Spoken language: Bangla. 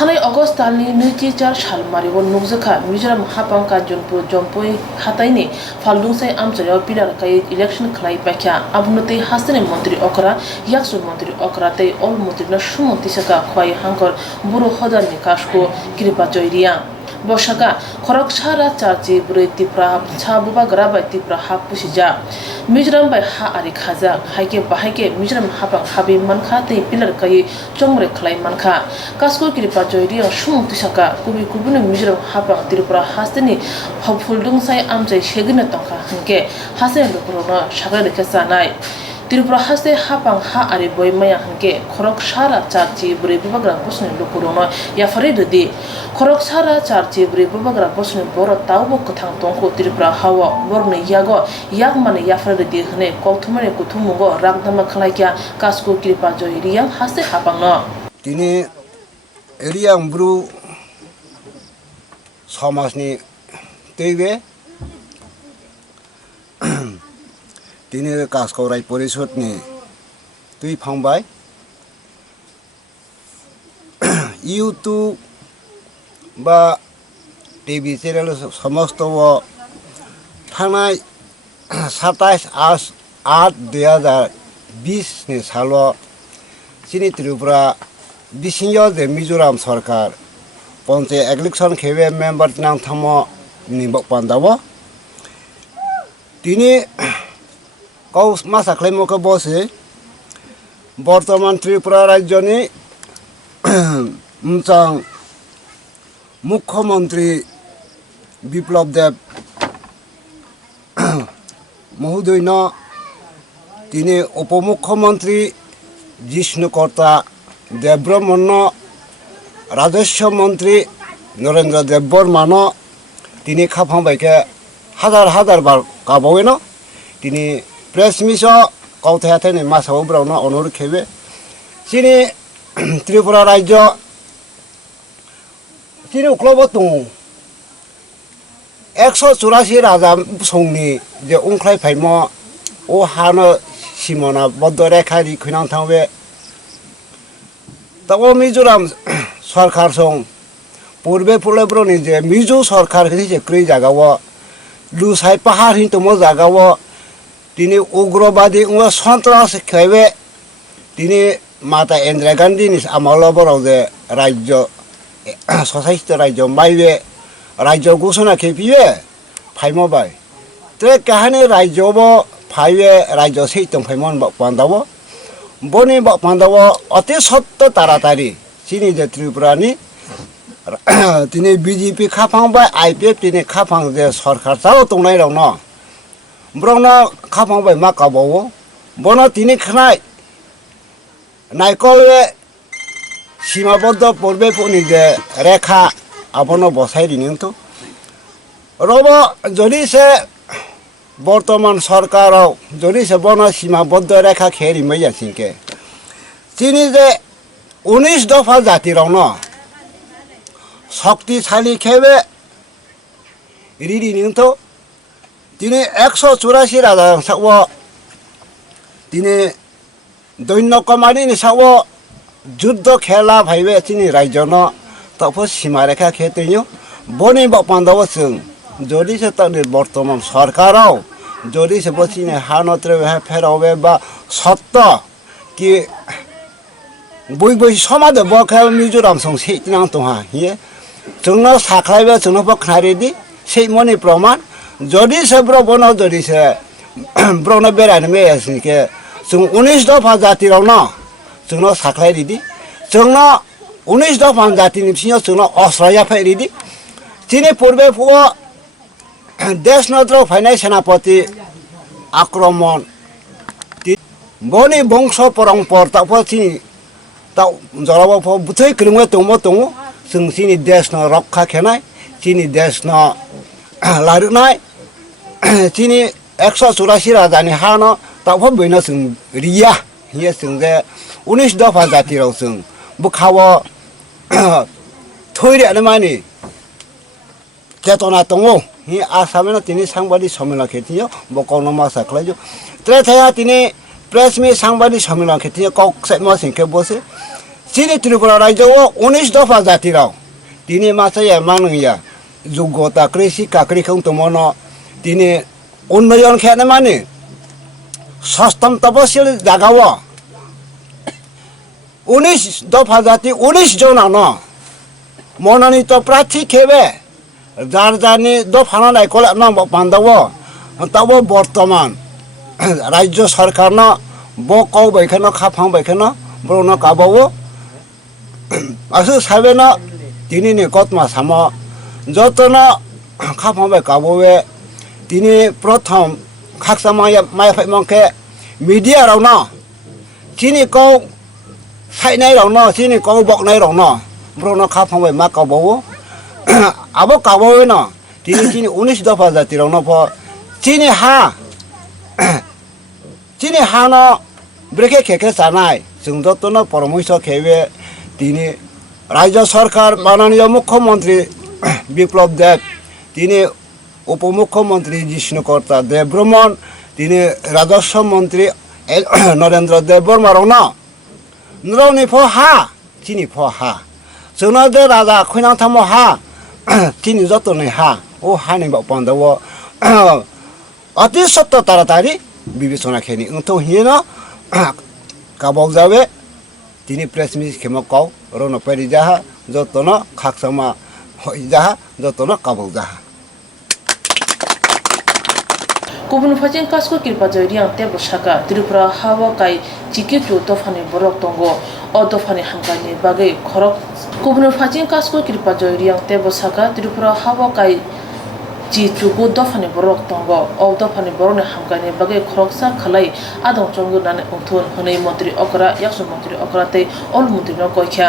थांनाय अगस्त दाननि 2004 सालमारियाव नुजाखा मिजोराम हापां काजनपुर जम्पई हाथाइनि फालदुंसाइ आमचरियाव पिलारकाय इलेक्शन खालाय बाख्या आबुनते हासने मन्त्री अकरा याक्सु मन्त्री अकराते अल मन्त्री सुमन्ति सका खय हांकर बुरो हदारनि कासको कृपा जयरिया बसाका खरक सारा चार्जी बुरै तिप्रा छाबुबा ग्राबाय तिप्रा हाप पुसिजा मिजोराम बाय हा आरि खाजा हाइके बाहाइके मिजोराम हापां हाबि मानखा ते पिलार काय चंग्रे खलाय मानखा कासको कृपा जयरिया सुमन्ति सका कुबि कुबुन मिजोराम हापां त्रिपुरा हास्तेनि फुलदुंसाइ आमचाइ सेगिनो तंखा हंके हासे लुकरोनो सागरा रेखा जानाय त्रिपुरा हास्ते हापां हा आरि बयमाया हंके खरक सारा चार्जी बुरै बबाग्रा बसनि लुकरोनो याफारे ददि खरक सारा चार्जी बुरै बबाग्रा बसनि बर तावबो कथां तंखो त्रिपुरा हावा बरने यागो याग माने याफारे ददि हने कौथुमाने कुथुमुगो रागदामा खलाइक्या कासको कृपा जयरिया हास्ते हापांनो तिनी एरियां ब्रु समाजनि तैबे तिनी कासको राय परिषदनि तै फांबाय इउटुब बा टीवी चैनल समस्त थानाय 27/8/2020 नि सालो चिनी त्रिपुरा बिसिङाव जे मिजोराम सरकार पंचायत इलेक्शन खेबे मेम्बर नां थामो निबक पान्दावो तिनी कौ मासा क्लेमोको बसे वर्तमान त्रिपुरा राज्यनि मुंचां मुख्यमंत्री बिप्लब देव महोदय तिनी उपमुख्यमंत्री जिष्णु कर्ता देवब्रह्मण्य राजस्व मंत्री नरेंद्र देव बर्मा तिनी खाफांबायके हजार बार गाबावैनो तिनी प्रेस मिसो कौथायाथायनि मासाव ब्रावनो अनुरोध खेबे चिनी त्रिपुरा राज्य चिनी उख्लाबो दङ 184 राजा संनि जे उंख्लाय फाइमो ओ हानो सिमना बद्ध रेखा रिखैनां थांबे तब मिजोराम सरकार सं पूर्वे पुलेब्रनि जे मिजो सरकार जे क्रै जागाव लुसाइ पाहाड़ हिंतमो जागाव तिनी उग्रवादी सन्त्रास खेबे तिनी माता इंदिरा गांधी नि आमलबराव जे राज्य सशस्त्र राज्य माइबे राज्य घोषणा खेपिए फाइमो बाय ते कहानी राज्य फाइवे राज्य सैतम फाइमन पांदाव बनि पांदाव अति सत्य तारातारि चिनी जे त्रिपुरानि तिनी बीजेपी खाफांबाय आईपीएफ तिनी खाफां जे सरकार चालो तंनाय रावनो ब्रनो खाफांबाय मा काबावो बनो तिनी खनाय नायकलवे सीमाबद्ध पूर्वेफोरनि जे रेखा आबनो बसाय दिनोंतो रबो जदि से वर्तमान सरकाराव जदि से बनो सीमाबद्ध रेखा खेरि मैयासिंके चिनी जे 19 दफा जाति रावनो शक्तिशाली खेबे रिडी निंतो तिनी 184 राजा सावो तिनी दैन्य कमानी नि सावो युद्ध खेला भाइबे चिनी राज्यनो तफो सीमा रेखा खेतैयो बनि पांदाव जों जदि से तनि वर्तमान सरकाराव जदि से बसिने हानत्रे फेरावबे बा सत्य कि बय समाद बखाय मिजोराम सं सेतिनां तहा हिए जोंनो साख्लायबे जोंनो बखनारिदि सेमनि प्रमाण जदि से ब्रबनो जदि से ब्रनो बेरानो मेयासिके जों 19 दफा जाति रावनो जोंनो साख्लायरिदि जोंनो 19 दफा जातिनि सिङाव जोंनो अस्त्रया फायरिदि चिनी पूर्वे फुव देश नद्र फाइनाय सेनापति आक्रमण बनि वंश परम्पर तापो चिनी ताव जराबो फ बुथै क्रिमो तंमो तंगो जों चिनी देश न रक्षा खेनाय चिनी देश न लारुनाय चिनी 184 राजानि हानो तावफो बैनो जों रिया हिए जों जे 19 दफा जाति राव जों बुखावो थैरेनो मानि चेतना दङ हि आसामनो तिनी सांबादी सम्मेलन खेतियो बकौनो मासा खलायजो त्रेथाया तिनी प्रेस में सांबादी सम्मेलन खेतियो कक सेमा सिंखे बसे চিনি ত্রিপুরা রাজ্য 19 দফা জাতি রাও তিনি মাসে মানইয়া যোগ্যতা কৃষি কাকরি খাং তমন তিনি উন্নয়ন খেনে মানে সষ্টম তপশীল জাগাও 19 দফা জাতি 19 জন ন মনোনীত প্রার্থী খেবে যার জানি দফা নাই কলে নাম বান্দাও তাও বর্তমান রাজ্য সরকার ন ব কও বাইখানো খাফাং বাইখানো ব্রণ কাবাও আসু সাবে ন তিনি নি কতমা সাম যতন খাফাং বাই কাবাবে তিনি প্রথম খাকসা মাই ফাইমংকে মিডিয়া রাও ন তিনি কও সাইনাই রাও ন তিনি কও বকনাই রাও ন ব্রণ খাফাং বাই মা কাবাও আবো কাবাবে ন তিনি 19 দফা জাতি রাও ন প চিনি হা ন ব্রেকে খেকে জানাই जों যতন পরামর্শ খেবে তিনি রাজ্য সরকার মাননীয় মুখ্যমন্ত্রী বিপ্লব দেব তিনি উপমুখ্যমন্ত্রী জিষ্ণু কর্তা দেব ব্রহ্মণ তিনি রাজস্ব মন্ত্রী নরেন্দ্র দেব বর্মা রং নরনি ফ হা চিনি ফ হা जोंनादे রাজা খৈনাথাম হা তিনি যতনে হা ও হানি বাপান্দাও অতি সত্য তাড়াতাড়ি বিবেচনা খেনি তো হিয়ে ন কাবক যাবে তিনি প্রেস মিট খেমক কাও রন পেরি যাহা যতন খাকসামা হই যাহা যতন কাবক যাহা गुबुन फाइजिं कास्को किरपा जयरियां तेब साका त्रिपुरा हावा काई चिकिचु दफानि बरक तंगो अ दफानि हामकानि बागै खरक गुबुन फाइजिं कास्को किरपा जयरियां तेब साका त्रिपुरा हावा काई चिचु गु दफानि बरक तंगो अ दफानि बरकनि हामकानि बागै खरकसा खलाई आदं चंगु नाने उथुन हनै मन्त्री अकरा याक्ष मन्त्री अकरा तै अल मन्त्री न गयख्या